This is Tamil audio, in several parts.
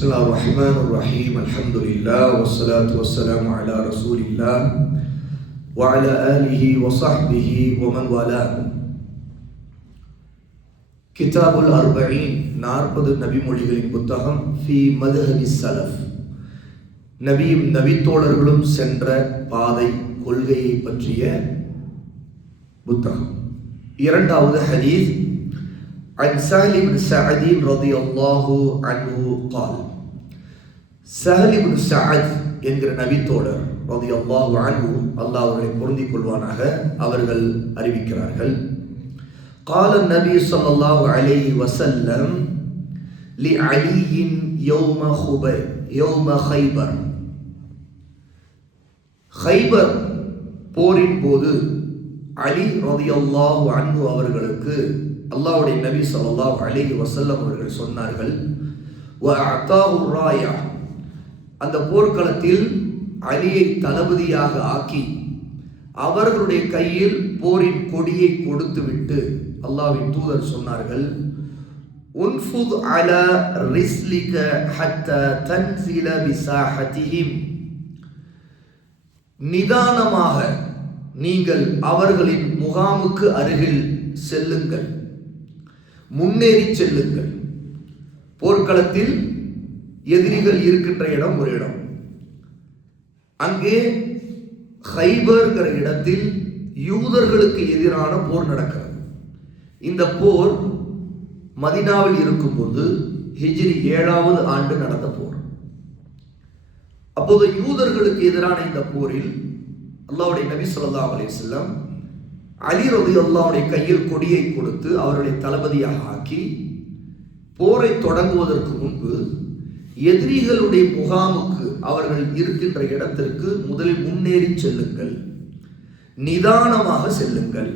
بسم الله الرحمن الرحيم الحمد لله والصلاة والسلام على رسول الله وعلى آله وصحبه ومن والاه. கிதாபுல் அர்பஈன் 40 நபிமொழிகளின் புத்தகம் ஃபி மதுஹபி ஸலஃப், நபியும் நபித்தோழர்களும் சென்ற பாதை கொள்கையை பற்றிய புத்தகம். இரண்டாவது ஹதீஸ் عن سهل بن سعد رضي الله عنه قال. சஹல் இப்னு சஅத் என்கிற நபித்தோழர் ரலியல்லாஹு அன்ஹு, அல்லாஹ் அவர்களை பொருந்திக் கொள்வானாக, அவர்கள் அறிவிக்கிறார்கள். قال النبي صلى الله عليه وسلم لعلي يوم خيبر. خைபர் போரின் போது அலி ரலியல்லாஹு அன்ஹு அவர்களுக்கு அல்லாஹ்வுடைய நபி ஸல்லல்லாஹு அலைஹி வஸல்லம் அவர்கள் சொன்னார்கள், வஅதாஹு ராயா, அந்த போர்க்களத்தில் அலியை தளபதியாக ஆக்கி அவர்களுடைய கையில் போரின் கொடியை கொடுத்துவிட்டு அல்லாஹ்வின் தூதர் சொன்னார்கள், உன்ஃபுத் அலா ரிஸ்லிக ஹத்தா தன்சில பிசாஹதிஹிம், நிதானமாக நீங்கள் அவர்களின் முகாமுக்கு அருகில் செல்லுங்கள், முன்னேறி செல்லுங்கள். போர்க்களத்தில் எதிரிகள் இருக்கின்ற இடம் ஒரு இடம். அங்கே ஹைபர்ங்கிற இடத்தில் யூதர்களுக்கு எதிரான போர் நடக்கிறது. இந்த போர் மதீனாவில் இருக்கும்போது ஹிஜ்ரி 7வது ஆண்டு நடந்த போர். அப்போது யூதர்களுக்கு எதிரான இந்த போரில் அல்லாஹ்வுடைய நபி ஸல்லல்லாஹு அலைஹி வஸல்லம் அலி ரலியல்லாஹுடைய கையில் கொடியை கொடுத்து அவர்களை தளபதியாக ஆக்கி போரை தொடங்குவதற்கு முன்பு எதிரிகளுடைய முகாமுக்கு அவர்கள் இருக்கின்ற இடத்திற்கு முதலில் முன்னேறி செல்லுங்கள், நிதானமாக செல்லுங்கள்.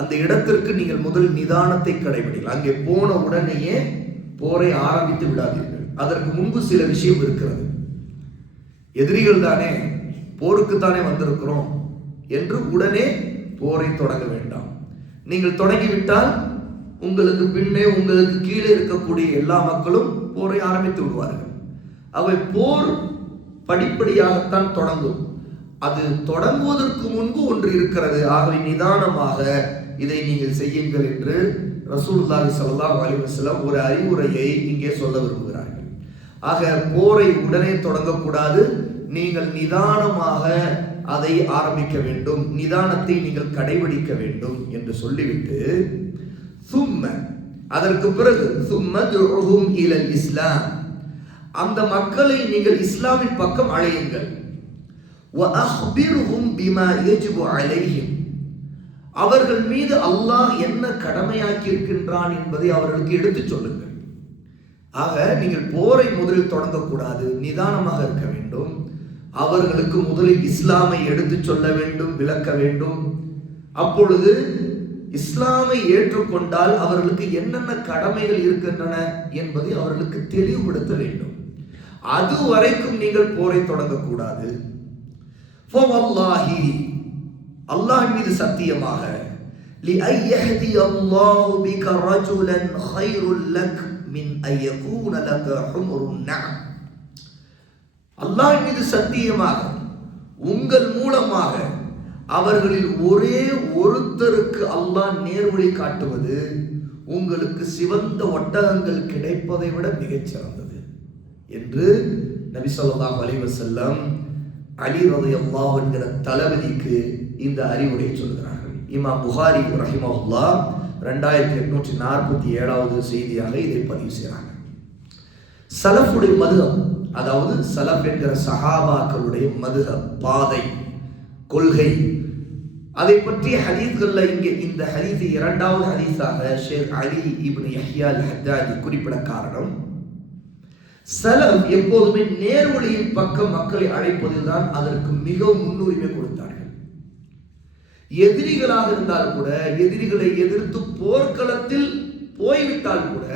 அந்த இடத்திற்கு நீங்கள் முதல் நிதானத்தை கடைபிடிங்கள். அங்கே போன உடனேயே போரை ஆரம்பித்து விடாதீர்கள். அதற்கு முன்பு சில விஷயம் இருக்கிறது. எதிரிகள் தானே, போருக்குத்தானே வந்திருக்கிறோம் என்று உடனே போரை தொடங்க வேண்டாம். நீங்கள் தொடங்கிவிட்டால் உங்களுக்கு பின்னே உங்களுக்கு கீழே இருக்கக்கூடிய எல்லா மக்களும் போரை ஆரம்பித்து விடுவார்கள். அவை போர் படிப்படியாகத்தான் தொடங்கும். அது தொடங்குவதற்கு முன்பு ஒன்று இருக்கிறது. ஆகவே நிதானமாக இதை நீங்கள் செய்யுங்கள் என்று ரசூலுல்லாஹி ஸல்லல்லாஹு அலைஹி வஸல்லம் ஒரு அறிவுரையை இங்கே சொல்ல விரும்புகிறார்கள். ஆக போரை உடனே தொடங்கக்கூடாது. நீங்கள் நிதானமாக அதை ஆரம்பிக்க வேண்டும், நிதானத்தை நீங்கள் கடைபிடிக்க வேண்டும் என்று சொல்லிவிட்டு, சும்ம, அதற்கு பிறகு சும்ம துஉஹும் இலல் இஸ்லாம், அந்த மக்களை நீங்கள் இஸ்லாமின் பக்கம் அழையுங்கள். வ அக்பிர்ஹும் பிமா யஜிபு அலைஹிம், அவர்கள் மீது அல்லாஹ் என்ன கடமையாக்கி இருக்கின்றான் என்பதை அவர்களுக்கு எடுத்துச் சொல்லுங்கள். ஆக நீங்கள் போரை முதலில் தொடங்கக்கூடாது, நிதானமாக இருக்க வேண்டும். அவர்களுக்கு முதலில் இஸ்லாமை எடுத்து சொல்ல வேண்டும், விளக்க வேண்டும். அப்பொழுது இஸ்லாமை ஏற்றுக்கொண்டால் அவர்களுக்கு என்னென்ன கடமைகள் இருக்கின்றன என்பதை அவர்களுக்கு தெளிவுபடுத்த வேண்டும். அது வரைக்கும் நீங்கள் போரை தொடங்கக்கூடாது. அல்லாஹ் மீது சத்தியமாக, லிஅய்யஹ்தி அல்லாஹு பிக ரஜுலன் கைருல் லக் மின் அய்யகூன லக ஹும்ருன் நஅம், அல்லாஹ் மீது சத்தியமாக, உங்கள் மூலமாக அவர்களில் ஒரே ஒருத்தருக்கு அல்லாஹ் நேர்வழி காட்டுவது உங்களுக்கு சிவந்த ஒட்டகங்கள் கிடைப்பதை விட மிகச் சிறந்தது என்று நபி ஸல்லல்லாஹு அலைஹி வஸல்லம் அலி ரலியல்லாஹு என்கிற தளபதிக்கு இந்த அறிவுரை சொல்கிறார்கள். இமாம் புகாரி ரஹிமஹுல்லாஹ் 2847வது செய்தியாக இதை பதிவு செய்கிறாங்க. சலஃபுடைய மதுஹப், அதாவது சலஃப் என்கிற சஹாபாக்களுடைய மதுஹப், பாதை, கொள்கை, அதை பற்றிய ஹதீஸ்கள்ல இங்கே இந்த ஹதீஸ் இரண்டாவது ஹதீஸாக ஷேக் அலி இப்னு யஹ்யா அல் ஹத்தாஜி குறிப்பிட காரணம், சலஃப் எப்போதுமே நேர்வழியின் பக்கம் மக்களை அழைப்பதில் தான் அதற்கு மிகவும் முன்னுரிமை கொடுத்தார்கள். எதிரிகளாக இருந்தால் கூட, எதிரிகளை எதிர்த்து போர்க்களத்தில் போய்விட்டால் கூட,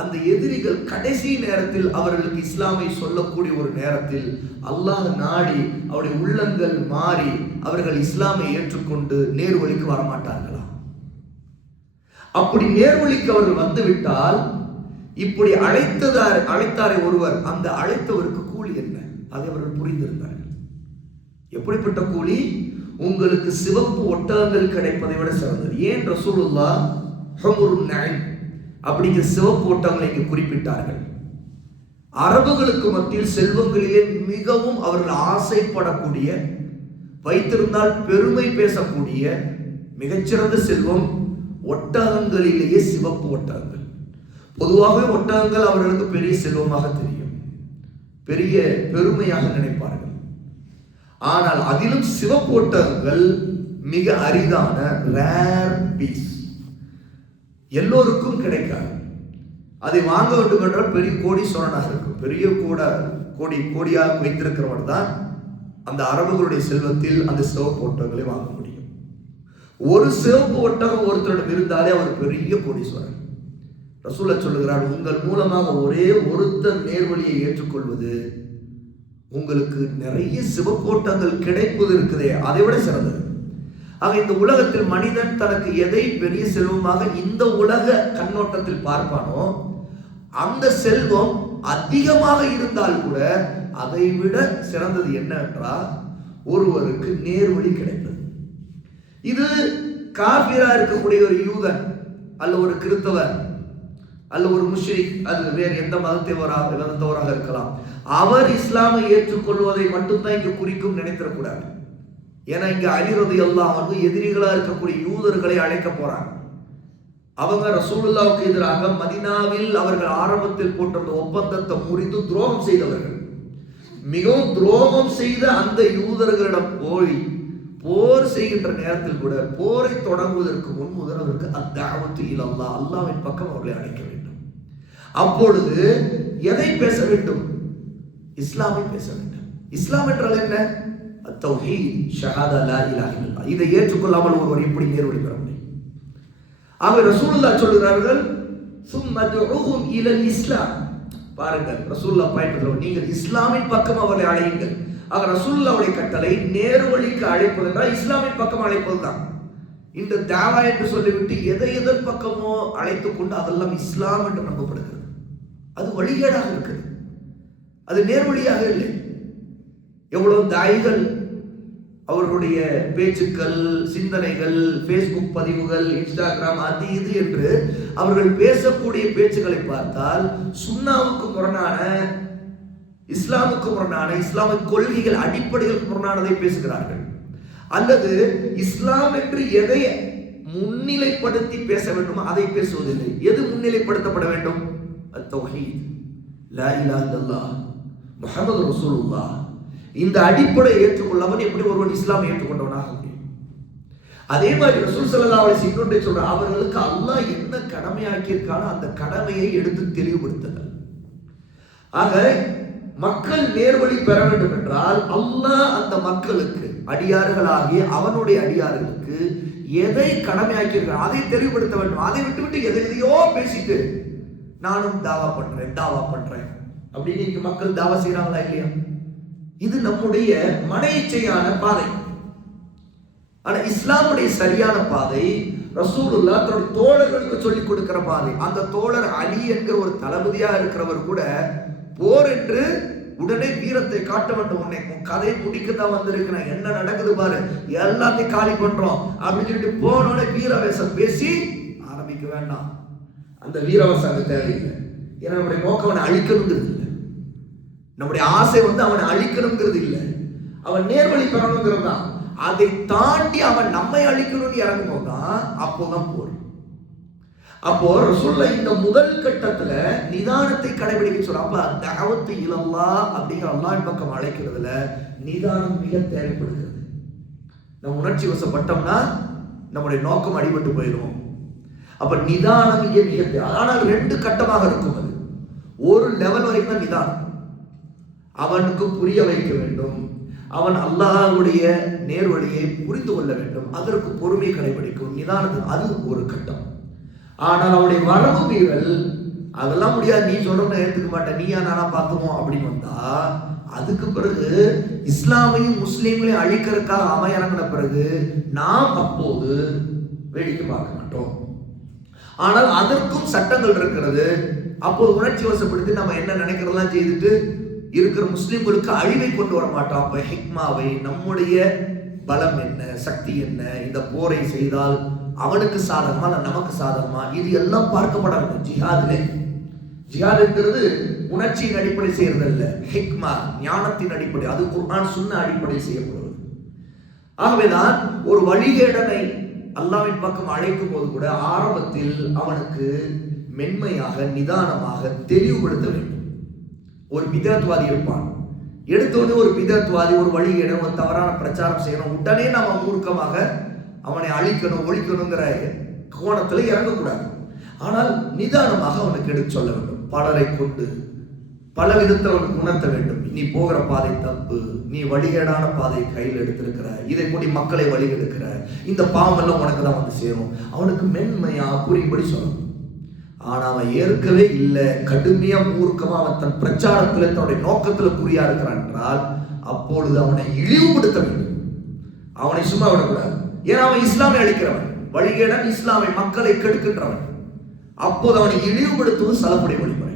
அந்த எதிரிகள் கடைசி நேரத்தில் அவர்களுக்கு இஸ்லாமை சொல்லக்கூடிய ஒரு நேரத்தில் அல்லாஹ் நாடி அவருடைய உள்ளங்கள் மாறி அவர்கள் இஸ்லாமை ஏற்றுக்கொண்டு நேர்வழிக்கு வரமாட்டார்களா? அப்படி நேர்வழிக்கு அவர்கள் வந்துவிட்டால் இப்படி அழைத்தாரை ஒருவர், அந்த அழைத்தவருக்கு கூலி என்ன, அதை அவர்கள் புரிந்திருந்தார்கள். எப்படிப்பட்ட கூலி? உங்களுக்கு சிவப்பு ஒட்டகங்கள் கிடைப்பதை விட சிறந்தது. ஏன் ரசூலுல்லாஹ் ஹுமுருன் நைம் அப்படிங்கிற சிவப்பு ஒட்டகங்களை இங்கு குறிப்பிட்டார்கள்? அரபுகளுக்கு மத்தியில் செல்வங்களிலே மிகவும் அவர்கள் ஆசைப்படக்கூடிய, வைத்திருந்தால் பெருமை பேசக்கூடிய மிகச்சிறந்த செல்வம் ஒட்டகங்களிலேயே சிவப்பு ஒட்டகங்கள். பொதுவாகவே ஒட்டகங்கள் அவர்களுக்கு பெரிய செல்வமாக தெரியும், பெரிய பெருமையாக நினைப்பார்கள். ஆனால் அதிலும் சிவப்பு ஒட்டகங்கள் மிக அரிதான ரேர் பீஸ், எல்லோருக்கும் கிடைக்காது. அதை வாங்க வேண்டும் என்றால் பெரிய கோடீஸ்வரனாக இருக்கும், பெரிய கோடியாக வைத்திருக்கிறவன் தான் அந்த அரபுகளுடைய செல்வத்தில் அந்த சிவப்பு ஒட்டகங்களை வாங்க முடியும். ஒரு சிவப்பு ஒட்டகம் ஒருத்தரிடம் இருந்தாலே அவர் பெரிய கோடீஸ்வரன். ரசூலுல்லாஹ் சொல்லுகிறார், உங்கள் மூலமாக ஒரே ஒருத்தர் நேர்வழியை ஏற்றுக்கொள்வது உங்களுக்கு நிறைய சிவப்போட்டங்கள் கிடைப்பது இருக்குதே, அதை விட சிறந்தது. ஆக இந்த உலகத்தில் மனிதன் தனக்கு எதை பெரிய செல்வமாக இந்த உலக கண்ணோட்டத்தில் பார்ப்பானோ, அந்த செல்வம் அதிகமாக இருந்தால் கூட அதை விட சிறந்தது என்ன என்றால் ஒருவருக்கு நேர்வழி கிடைப்பது. இது காபிரா இருக்கக்கூடிய ஒரு யூதன் அல்ல ஒரு கிறிஸ்தவர் அல்ல ஒரு முஷ்ரிக் அல்ல வேறு எந்த மதத்தவராக இருக்கலாம், அவர் இஸ்லாமை ஏற்றுக்கொள்வதை மட்டும்தான் இங்கு குறிக்கும் நினைத்திடக்கூடாது. ஏன்னா இங்க அலி ரலியல்லாஹு அன்ஹு எதிரிகளா இருக்கக்கூடிய யூதர்களை அழைக்க போறாங்க. அவங்க ரசூலுல்லாஹ்வுக்கு எதிராக மதீனாவில் அவர்கள் ஆரம்பத்தில் போட்டிருந்த ஒப்பந்தத்தை முறித்து துரோகம் செய்தவர்கள். மிகவும் துரோகம் செய்த அந்த யூதர்களிடம் போய் போர் செய்கின்ற நேரத்தில் கூட போரை தொடங்குவதற்கு முன் முதல்வருக்கு அத்தாவத்து இலல்லாஹ், அல்லாஹ்வின் பக்கம் அவர்களை அழைக்க வேண்டும். அப்பொழுது எதை பேச வேண்டும்? இஸ்லாமை பேச வேண்டும். இஸ்லாம் என்றால் என்ன? தௌஹீத், ஷஹாதா, லா இலாஹ இல்லல்லாஹ். இதை ஏற்றுக்கொள்ளாமல் ஒருவர் எப்படி நேர்வழி பெற முடியும்? ஆக ரசூலுல்லாஹ் சொல்கிறார்கள், சும்ம துஊஹும் இலல் இஸ்லாம். பாருங்கள், ரசூலுல்லாஹ் பயன்படுத்துறாங்க, நீங்கள் இஸ்லாமின் பக்கம் அவர்களை அழையுங்கள். ஆக ரசூலுல்லாஹ்வுடைய கட்டளை நேர்வழிக்கு அழைப்பது என்றால் இஸ்லாமின் பக்கம் அழைப்பதுதான். இந்த தாவா என்று சொல்லிவிட்டு எதன் பக்கமோ அழைத்துக் கொண்டு அதெல்லாம் இஸ்லாம் என்று நம்பப்படுகிறது. அது வழிகேடாக இருக்குது, அது நேர்வழியாக இல்லை. எவ்வளவு தாயிகள் அவர்களுடைய பேச்சுக்கள், சிந்தனைகள், ஃபேஸ்புக் பதிவுகள், இன்ஸ்டாகிராம், அது இது என்று அவர்கள் பேசக்கூடிய பேச்சுக்களை பார்த்தால் சுன்னாவுக்கு முரணான, இஸ்லாமுக்கு முரணான, இஸ்லாமிக் கொள்கைகள் அடிப்படைகளுக்கு முரணானதை பேசுகிறார்கள். அல்லது இஸ்லாம் என்று எதை முன்னிலைப்படுத்தி பேச வேண்டுமோ அதை பேசுவதில்லை. எது முன்னிலைப்படுத்தப்பட வேண்டும்? அத்தௌஹீத், லா இலாஹ இல்லல்லாஹ், முஹம்மது ரசூலுல்லாஹ். இந்த அடிப்படை ஏற்றுக்கொள்ளாமல் எப்படி ஒருவன் இஸ்லாமை ஏற்றுக்கொண்டவனாக முடியும்? அதே மாதிரி ரசூல் ஸல்லல்லாஹு அலைஹி வஸல்லம் இன்னொன்றை சொல்றார், அவர்களுக்கு அல்லாஹ் என்ன கடமையாக்கியிருக்கானோ அந்த கடமையை எடுத்து தெளிவுபடுத்துங்கள். ஆக மக்கள் நேர்வழி பெற வேண்டும் என்றால் அல்லாஹ் அந்த மக்களுக்கு அடியார்களாகிய அவனுடைய அடியார்களுக்கு எதை கடமையாக்கியிருக்கான் அதை தெளிவுபடுத்த வேண்டும். அதை விட்டு எதையோ பேசிட்டு நானும் தாவா பண்றேன் அப்படின்னு இங்க மக்கள் தாவா செய்யறாங்களா இல்லையா? இது நம்முடைய மன இச்சையான பாதை. ஆனா இஸ்லாமுடைய சரியான பாதை ரசூலுல்லாஹ் தன்னுடைய தோழர்களுக்கு சொல்லிக் கொடுக்கிற பாதை. அந்த தோழர் அலி என்கிற ஒரு தளபதியா இருக்கிறவர் கூட போர் என்று உடனே வீரத்தை காட்ட வேண்டும். உன்னை கதை முடிக்கத்தான் வந்திருக்கிறேன், என்ன நடக்குது பாரு, எல்லாத்தையும் காலி பண்றோம் அப்படின்னு சொல்லிட்டு போனோட வீரவேசம் பேசி ஆரம்பிக்க வேண்டாம். அந்த வீரவேசம் அங்க தேவையில்லை. ஏன்னா நம்முடைய நோக்கம் அவனை அழிக்கணுங்கிறது இல்லை, நம்முடைய ஆசை அவனை அழிக்கணுங்கிறது இல்லை, அவன் நேர்வழி பெறணுங்கிறது தான். அதை தாண்டி அவன் நம்மை அழிக்கணும்னு இறங்கும் தான் அப்போதான் போர். அப்போ ரசூலுல்லாஹ் இந்த முதல் கட்டத்துல நிதானத்தை கடைபிடிக்க சொல்ற. அப்ப தஅவத்து இலல்லாஹ் அப்படிங்கிற அல்லாஹ்வின் பக்கம் அழைக்கிறதுல நிதானம் மிக தேவைப்படுகிறது. நம்ம உணர்ச்சி வசப்பட்டோம்னா நம்முடைய நோக்கம் அடிபட்டு போயிடும். அப்ப நிதானம் இங்கே மிக தேவை. ஆனால் 2 கட்டமாக இருக்கும். அது ஒரு லெவல் வரைக்கும் தான் நிதானம். அவனுக்கு புரிய வைக்க வேண்டும், அவன் அல்லாஹ்வுடைய நேர்வழியை புரிந்து கொள்ள வேண்டும், அதற்கு பொறுமை கடைபிடிக்கும் நிதானத்துக்கு அது ஒரு கட்டம். ஆனால் அவனுடைய வரம்பு மீறல் அதெல்லாம் முடியாது, நீ சொல்றத ஏற்றுக்க மாட்டேன், நீயா நானா பார்த்துவோம் அப்படின்னு வந்தா அதுக்கு பிறகு இஸ்லாமையும் முஸ்லீம்களையும் அழிக்கிறதுக்காக அவன் இறங்கின பிறகு நாம் அப்போது வேடிக்கை பார்க்க மாட்டோம். ஆனால் அதற்கும் சட்டங்கள் இருக்கிறது. அப்போது உணர்ச்சி வசப்படுத்தி நம்ம என்ன நினைக்கிறதெல்லாம் செய்துட்டு இருக்கிற முஸ்லிம்களுக்கு அழிவை கொண்டு வர மாட்டோம். அப்ப ஹிக்மாவை, நம்முடைய பலம் என்ன, சக்தி என்ன, இந்த போரை செய்தால் அவனுக்கு சாதகமா இல்ல நமக்கு சாதகமா, இது எல்லாம் பார்க்கப்பட வேண்டும். ஜிஹாதுங்கிறது உணர்ச்சியின் அடிப்படை செய்யறதல்ல, ஹிக்மா ஞானத்தின் அடிப்படை, அது குர்ஆன் சுன்னா அடிப்படை செய்யப்படுவது. ஆகவேதான் ஒரு வழிகேடனை அல்லாஹ்வின் பக்கம் அழைக்கும் போது கூட ஆரம்பத்தில் அவனுக்கு மென்மையாக நிதானமாக தெளிவுபடுத்த வேண்டும். ஒரு பிதத்வாதி இருப்பான், எடுத்தோடனே ஒரு பிதத்வாதி, ஒரு வழிகேடன், ஒரு தவறான பிரச்சாரம் செய்யணும், உடனே நம்ம மூர்க்கமாக அவனை அழிக்கணும் ஒழிக்கணுங்கிற கோணத்தில் இறங்கக்கூடாது. ஆனால் நிதானமாக அவனுக்கு எடுத்து சொல்ல வேண்டும். பலரை கொண்டு பல விதத்தை அவனுக்கு உணர்த்த வேண்டும். நீ போகிற பாதை தப்பு, நீ வழிகேடான பாதையை கையில் எடுத்திருக்கிற, இதை கூடி மக்களை வழிகெடுக்கிற, இந்த பாவம் எல்லாம் உனக்கு தான் வந்து சேரும். அவனுக்கு மென்மையா புரியும்படி சொல்லணும். ஆனா அவன் ஏற்கவே இல்லை, கடுமையா மூர்க்கமா அவன் தன் பிரச்சாரத்துல தன்னுடைய நோக்கத்துல குறியா இருக்கிறான் என்றால் அப்பொழுது அவனை இழிவுபடுத்த வேண்டும். அவனை சும்மா விடக்கூடாது. ஏன்னா அவன் இஸ்லாமை அழிக்கிறவன், வழிகேடன், இஸ்லாமை மக்களை கெடுக்கின்றவன். அப்போது அவனை இழிவுபடுத்துவது சலப்புடைய வழிமுறை.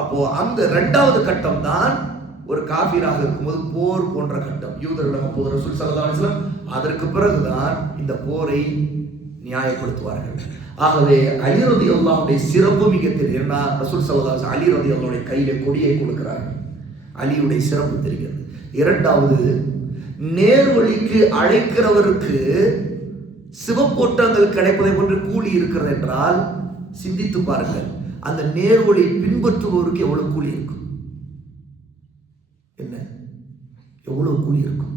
அப்போ அந்த இரண்டாவது கட்டம் தான் ஒரு காஃபிராக இருக்கும்போது போர் போன்ற கட்டம். யூதர்களிடம் அப்போது ரசூல் ஸல்லல்லாஹு அலைஹி வஸல்லம் அதற்கு பிறகுதான் இந்த போரை நியாயப்படுத்துவார்கள். ஆகவே அலி ரலியல்லாஹுடைய சிறப்பு மிக தெரியும். ரசூல் ஸல்லல்லாஹு அலைஹி வஸல்லம் அலி ரலியல்லாஹுடைய கையில கொடியை கொடுக்கிறார்கள். அலியுடைய சிறப்பு தெரிகிறது. இரண்டாவது, நேர்வழிக்கு அழைக்கிறவருக்கு சிவப்போட்டங்கள் கிடைப்பதை போன்று கூலி இருக்கிறது என்றால் சிந்தித்து பாருங்கள், அந்த நேர்வழி பின்பற்றுபவருக்கு எவ்வளவு கூலி இருக்கும், என்ன எவ்வளவு கூலி இருக்கும்.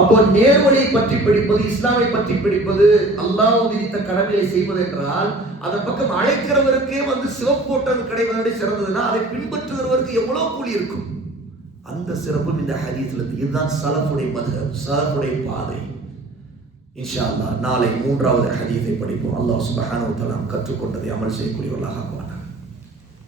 அப்போ நேர்வழியை பற்றி படிப்பது, இஸ்லாமை பற்றி படிப்பது, அல்லாஹ் விதித்த கடமையை செய்வது என்றால் அதன் பக்கம் அழைக்கிறவருக்கே வந்து சிவப்போட்டம் கிடைப்பதை சிறந்ததுன்னா அதை பின்பற்றுகிறவருக்கு எவ்வளவு கூலி இருக்கும். அந்த சிறப்பும் இந்த ஹதீஸ்ல இருக்கு. இதுதான் சலஃபுடைய மதுஹப், சலஃபுடைய பாதை. இன்ஷா அல்லாஹ் நாளை 3வது ஹதீஸை படிப்போம். அல்லாஹ் சுப்ஹானஹு வ தஆலா கற்றுக்கொண்டதை அமல் செய்யக்கூடியவர்களாக ஆக்குவான்.